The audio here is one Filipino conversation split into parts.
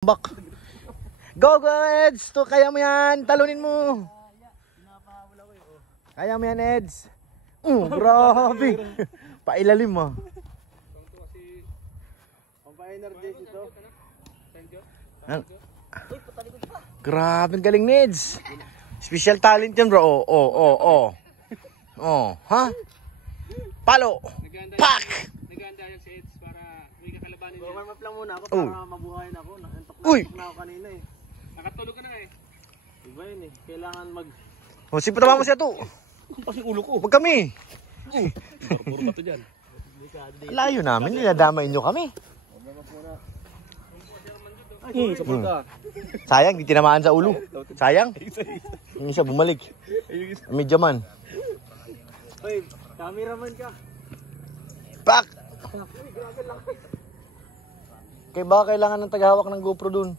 Bak. Go, go, Eds! To, kaya mo yan! Talunin mo! Kaya mo yan, Eds! Grabe! Pailalim mo. Grabe, galing, Neds! Special talent yan, bro. Ha? Palo! Pak! Naganda yan si Eds para may kakalabanin niya. Warm up lang muna ako para mabuhayin ako. Uy! Na ako kanina eh. Nakatulog ka na nga eh. Iba yun eh. Kailangan mag... O, sipatawa mo siya to. Kasi ulo ko. Huwag kami. Puro bato dyan. Layo namin, niladamay nyo kami. Support ka. Sayang, di tinamaan sa ulo. Sayang. Hindi siya bumalik. Medyo man. Uy, cameraman ka. Pak! Kaya baka kailangan ng taghawak ng GoPro dun.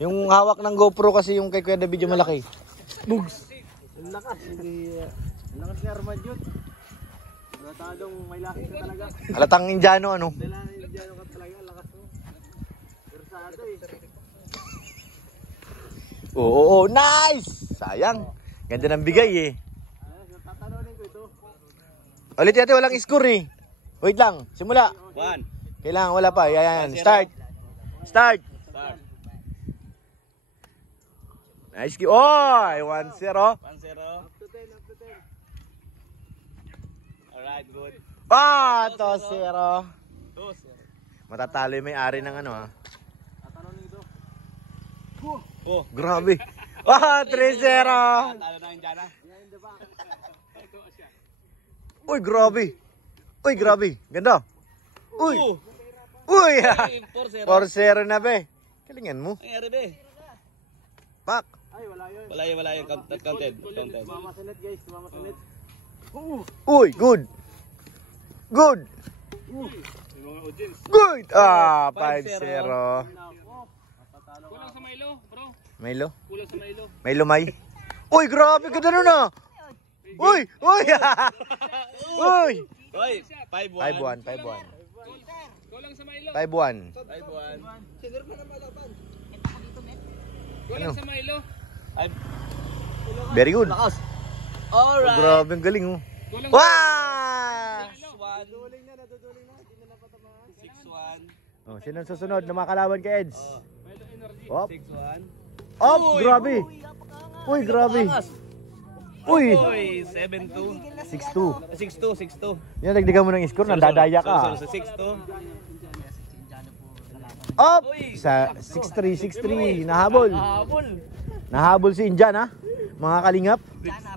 Yung hawak ng GoPro kasi yung kay Kuya David yung malaki. Bugs! Ang lakas. Hindi... Ang lakas nga Armand yun. Natadong may laki ka talaga. Halatang Indiano ano. Kailangan yung dyan ka talaga. Ang lakas mo. Versado eh. Oo, nice! Sayang. Ganda ng bigay eh. Tatanonin ko ito. Ulit yate, walang score eh. Wait lang, simula. 1. Kailangan, wala pa. Yan. Start. Start. Nice kill. Oy! 1-0. 1-0. Up to 10, up to 10. Alright, good. 2-0. 2-0. Matatalo yung may-ari ng ano ha. Tatanonin ito. Oh. Grabe. 3-0. Talo na yung dyan ah. Behind the back. Uy, grabe. Uy, grabe. Ganda. Uy. Uy. 4-0. 4-0 na be. Kalingan mo. Nangyari be. Pak. Ay, wala yun. Wala yung counted. Tumama sa net guys. Tumama sa net. Uy, good. Good. Yung mga audience. Good. 5-0. Kulang sa Milo, bro. Milo? Kulang sa Milo. Milo May. Uy, grabe. Ganda nun ah. Uy. Uy. Uy. Hoy, 5-1. 5-1. Kulang sa Milo. 5-1. 5-1. Ano? Kulang sa Milo. Very good. Lakas. Oh, Alright. grabe, ang galing oh. Kulang Wow! 6-1. Duling na, naduduling na. Hindi na napatamaan. 6-1. Oh, sino ang susunod na makalaban kay Eds? Milo Energy. Op. 6-1. Op, grabe. Uy, grabe. Uy. Uy, 7-2. 6-2. 6-2. Yan, nagdigan mo ng score, nandadaya ka. Sa 6-2. Op! Sa 6-3. Nahabol. Nahabol si Injan ha. Mga kalingap.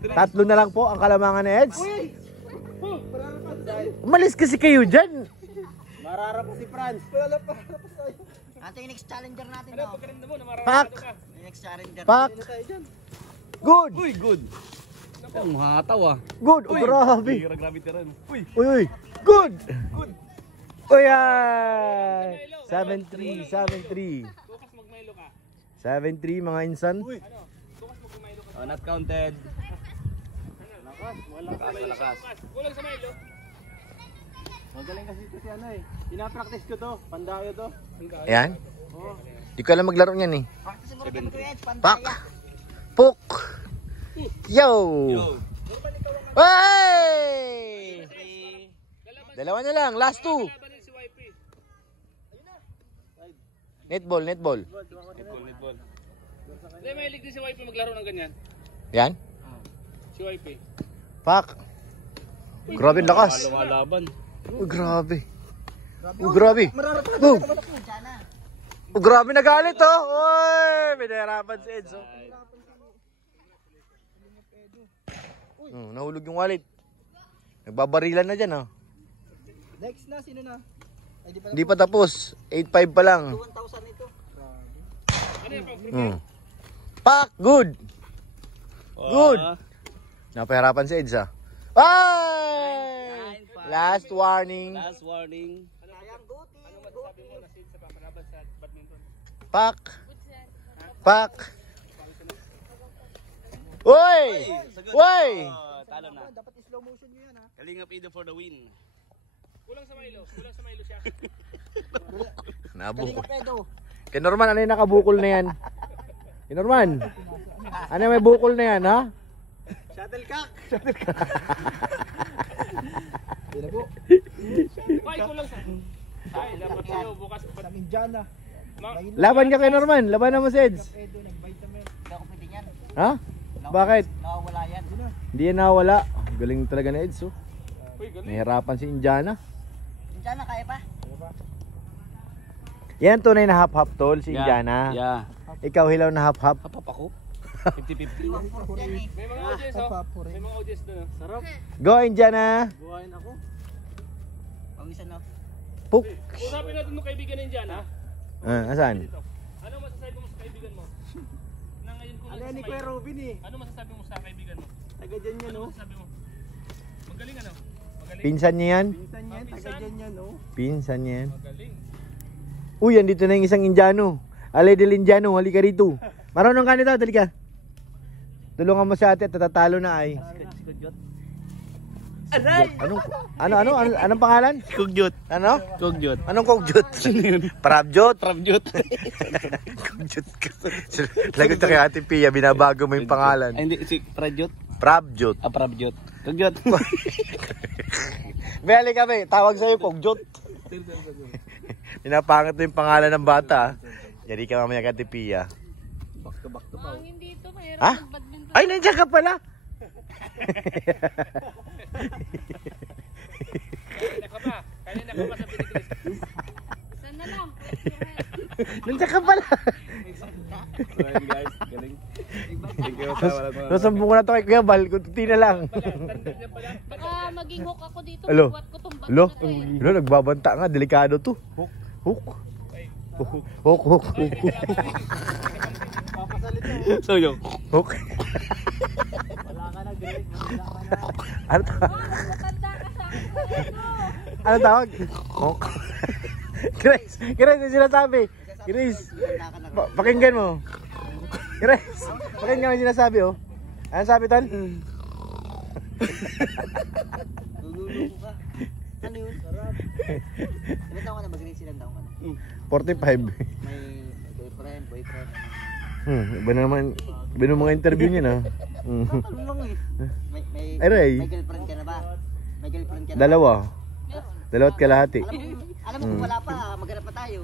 3 na lang po ang kalamangan ni Eds. Umalis kasi kayo dyan. Mararap si Franz. Ito yung next challenger natin. Ano, No? pagkarinda mo, Pak! Yung next challenger. Pak! Good! Uy, good. Ang hataw ah. Good! Oh, grabe! Hira gravity rin. Uy. Uy! Good! Uy! Ay! 7-3. Bukas mag-Milo ka. 7-3 mga insan. Bukas mag-Milo ka. Oh, not counted. Lakas. Kulang sa Milo. Magaling kasi ito si ano eh. Pinapractice ko to. Pandayo to. Ayan. Oh. Di ko alam maglaro niyan eh. Practice mo kami kuya, Pak! pantaya. Puk! Yo! Yo. Hey! Dalawa na lang. Last 2. Laban si YP. Netball. Netball. Hindi, mahilig din si YP maglaro ng ganyan. Yan. Si YP. Pak! Grabe ang lakas. Lumalaban. Oh, grabe. Oh, grabe. Oh, oh, grabe nagalit oh. Oy, may nahirapan si Eds oh. Oh, nahulog yung wallet. Nagbabarilan na dyan oh. Next na, sino na? Ay, di pa Hindi pa tapos. 8-5 pa lang. 1,000 ito. Ano yung pang-free? Pak! Good! Good! Napahirapan si Eds ah. Ay! Last warning. Last warning. Sayang, guti. Ano masasabi mo na sa pamalaban sa badminton? Pak! Pak! Uy! Uy! Talo na. Dapat slow motion nyo yan ha. Kalingap Ido for the win. Kulang sa Milo. Kulang sa Milo siya. Nabukol. Pedo. Kay Norman, ano yung nakabukol na yan? Kay Norman, ano yung may bukol na yan, ha? Shuttlecock. Ay, kulang sa... Ay, dapat sa'yo bukas. Sa Indiana. Laban ka kay Norman, laban mo si Eds. Pedo, nag-vitamin. Hindi ako pwede yan. Ha? Bakit? Nakawala yan. Hindi yan nawala. Galing talaga na Eds, oh. Uy, galing. Nahirapan si Indiana. Indiana, kaya pa? Yan tunay na half-half tol, si Indiana. Yeah. Ikaw hilaw na half-half. Kapap ako. 50-50. Iwan po yan eh. May mga audience, oh. May mga audience doon, oh. Sarap. Go Indiana! Buhayin ako. Pawisan na. Puk! Usapin natin nung kaibigan niyan dyan, ha? Asan? Dito. Ano masasabi mo sa kaibigan mo? Na ngayon kung Ano yan ni sa Kuya Milo. Robin eh. Ano masasabi mo sa kaibigan mo? Taga dyan yan Ano oh. masasabi mo? Magaling ano? Magaling. Pinsan niya yan? Pinsan yan, taga dyan yan oh. Pinsan niya yan. Magaling. Uy, andito na yung isang Indiano. Alay del Indiano, halika rito. Marunong ka nito, dali ka. Tulungan mo si ate at tatatalo na ay. Anong pangalan? Kugyot. Ano? Kugyot. Anong kogjut? Prabjot? Prabjot. Kogjut ka. Lagot na kay ate Pia, binabago mo yung pangalan. Ay, hindi. Si Prabjot. Prabjot. Ah, Prabjot. Kugyot. Beli kami, tawag sa'yo kogjut. Pinapangit mo yung pangalan ng bata. Jadi ka mamaya kay ate Pia. Back to back to pa. Hangin dito, mahirap Ha? mag-badminton. Ay, nandiyan ka pala. Kanina ka pa sa Pilipinas. Saan na lang? Nandiyan ka pala. Ayan guys, galing. Thank you sa wala mo. Nasumbong ko na to kay Kuya Bal, kunti na lang. Tandem niya pala. Baka maging hook ako dito. Alo. Buwat ko tong Lo, bato na to eh. lo, nagbabanta nga, delikado to. Hook. Hook. Hook, hook, hook. So yo. Hook. Wala ka na, Greg. Wala ka na. Ano tawag? Oh, matanda ka sa akin. Ano? Ano tawag? Hook. Grace, Grace, yung sinasabi. Grace, pakinggan mo. Grace, pakinggan mo yung sinasabi, oh. Ano sabi, Tal? Lululo ka. Ano yun? Sarap. Ilan taon ka na? Magaling silang taon ka na? 45. May girlfriend, boyfriend. Iba na naman, iba na mga interview niya na. Tanong lang eh. Ay, Ray. May girlfriend ka na ba? May girlfriend ka na ba? Dalawa. Dalawat kalahati. Alam mo kung wala pa, maghanap pa tayo.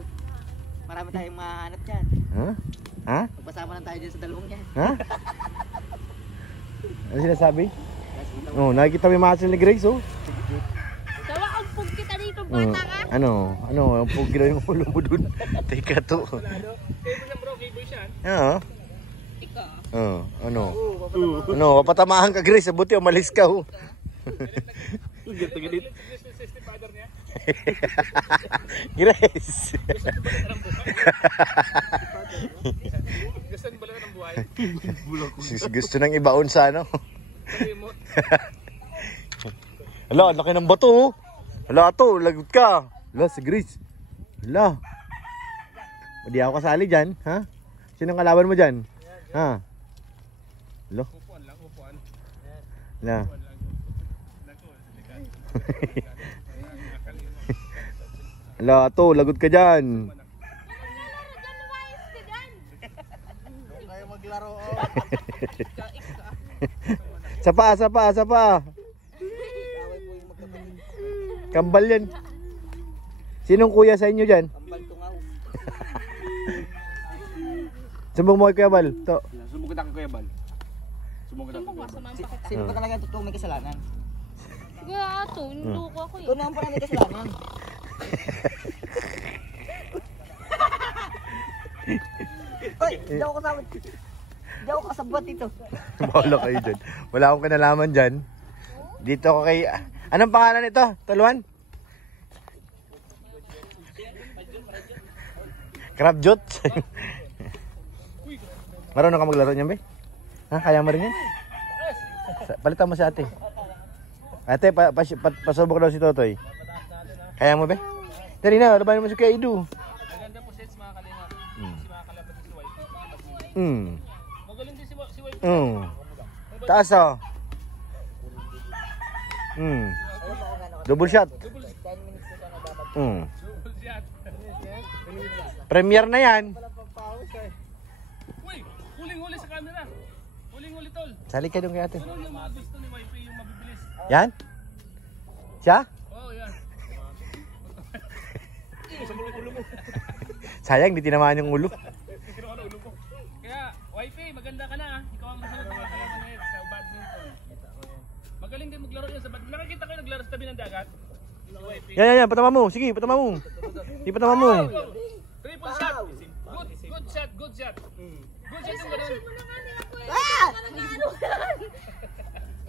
Marami tayong mahanap dyan. Ha? Ha? Magpasama lang tayo dyan sa dalawang yan. Ha? Ano sinasabi? Oh, nakikita mo yung muscle ni Grace, oh. Sawa ang pug kita dito, bata ka. Ano? Ang pugi na yung ulo mo dun. Teka to. Kaya siya bro, kay siya. Oo. Ikaw. Ano? Ano? Papatamahan ka, Grace. Buti umalis ka, oh. Galit sa stepfather niya. Grace. Gusto niya balakan ng buhay. Gusto nang ibaon sa ano. Sabi mo, Hala, laki ng bato, oh. Hala to, lagot ka. Hala, si Grace. Hala. Hindi ako kasali dyan, ha? Sinong kalaban mo dyan? Ha? Hala. upuan lang, upuan. Hala. Hala to, lagot ka dyan. Kayo maglaro oh. Sapa. Kambal yan. Sinong kuya sa inyo dyan? Kambal tungaw. Sumbong mo kay Kuya Bal. To. Sumbong kita kay Kuya Bal. Sumbong kita kay Kuya Bal. Masama pa kita. Sino ba talaga ang totoong may kasalanan? Kaya ato, niluko ako eh. Ikaw naman pala may kasalanan. Hoy, hindi ako kasama. Hindi ako kasabot dito. Bahala kayo dyan. Wala akong kinalaman dyan. Dito ako kay... Anong pangalan nito? Tuluan? Crabjot? Marunong ka maglaro niyan, be? Ha? Kaya mo rin yan? Palitan mo si ate. Ate, pasubok daw si Totoy. Kaya mo, be? Dari na, labanin mo si Kuya Idu. Maganda po sets mga kalinga. Si mga kalaban si Wife. Magaling din si Wife. Taas, oh. Double shot. Double shot. Premier na yan. Uy, huling-huli sa camera. Huling-huli tol. Sali ka doon kay ate. Ano yung mga gusto ni wifi, yung mabibilis? Yan? Siya? Oh, yan. Sayang, di tinamaan yung ulo. Kaya, wifi, maganda ka na ah. Ikaw ang masunod na kalaban na yun sa badminton. Magaling din maglaro yan sa badminton. Nakakita kayo naglaro sa tabi ng dagat? Wifi. Yan. Patama mo. Sige, patama mo. Di patama mo. Triple shot. Good shot, good shot. Good shot yung ganun.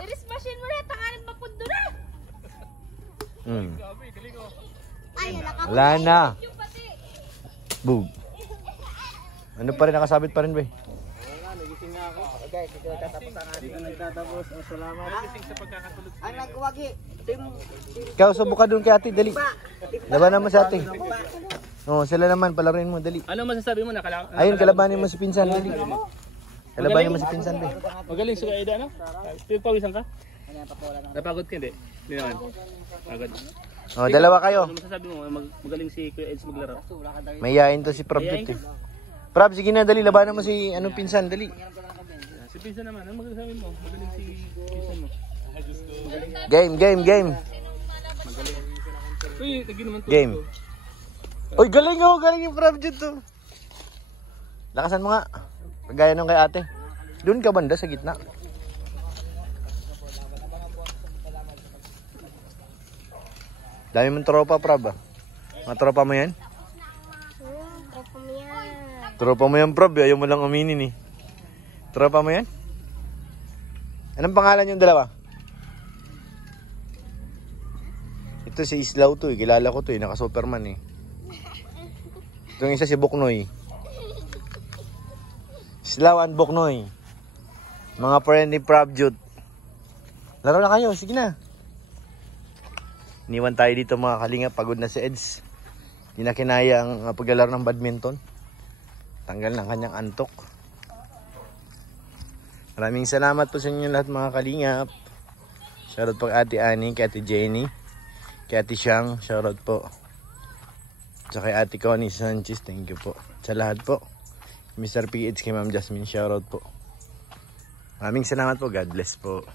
Iris machine mo na, tanganan mapundo na. Gabi, galing ko. Ay, nakakot. Wala na. Yung pati. Boom. Ano pa rin, nakasabit pa rin ba? Nagising na ako. Okay, dito tatapos ang ating nagtatapos. Salamat. Gising sa pagkakatulog. Ang nagwagi. Tim. Ikaw, subukan doon kay ate, dali. Laban naman sa ate. Oo, sila naman, palarin mo, dali. Ano masasabi mo? Ayun, kalabanin mo si Pinsan, dali. Kalabanin mo si Pinsan, dali. Magaling si Kaida, ano? Pagpawisan ka? Napagod ka, hindi? Hindi naman. Pagod. Oh, dalawa kayo. Ano masasabi mo? Magaling si Kuya Eds maglaro. Mayayain to si Prab dito. Prab, sige na, dali. Labanan mo si Pinsan, dali. Si Pinsan naman, ano masasabi mo? Magaling si Pinsan mo. Game. Uy, tagi naman to. Game. Uy, galing yung Prab dito. Lakasan mo nga. Kagaya nung kay ate. Doon ka banda sa gitna. Dami mong tropa, Prab. Mga tropa mo yan? Tropa mo yan, Prab. Ayaw mo lang aminin eh. Tropa mo yan? Anong pangalan yung dalawa? Ito si Islaw to eh. Kilala ko to eh. Naka-Superman eh. Itong isa si Buknoy. Islaw and Buknoy. Mga friend ni Prab Jut. Laro na kayo. Sige na. Iniwan tayo dito mga kalinga. Pagod na si Eds. Hindi na kinaya ang paglalaro ng badminton. Tanggal ng kanyang antok. Maraming salamat po sa inyo lahat mga kalingap. Shoutout po kay Ate Annie, kay Ate Jenny, kay Ate Siang. Shoutout po. At kay Ate Connie Sanchez. Thank you po. Sa lahat po. Mr. PH kay Ma'am Jasmine. Shoutout po. Maraming salamat po. God bless po.